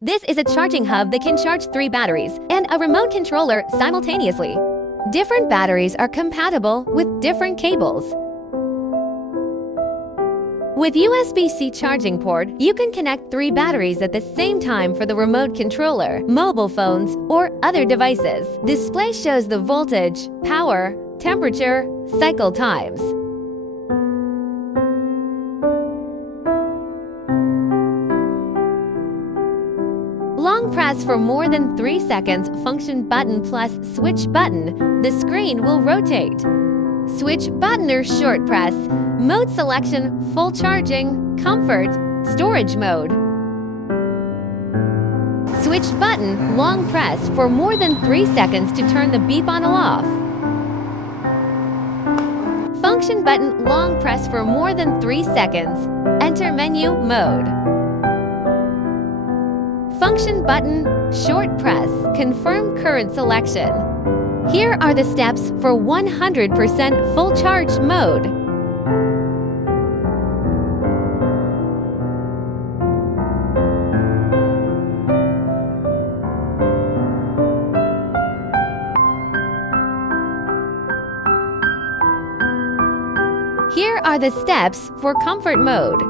This is a charging hub that can charge 3 batteries and a remote controller simultaneously. Different batteries are compatible with different cables. With USB-C charging port, you can connect 3 batteries at the same time for the remote controller, mobile phones, or other devices. Display shows the voltage, power, temperature, cycle times. Long press for more than 3 seconds function button plus switch button. The screen will rotate. Switch button or short press. Mode selection, full charging, comfort, storage mode. Switch button, long press for more than 3 seconds to turn the beep on or off. Function button, long press for more than 3 seconds. Enter menu mode. Function button, short press, confirm current selection. Here are the steps for 100% full charge mode. Here are the steps for comfort mode.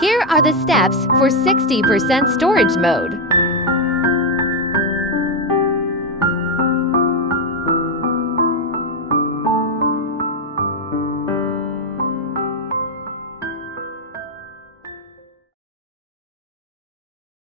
Here are the steps for 60% storage mode.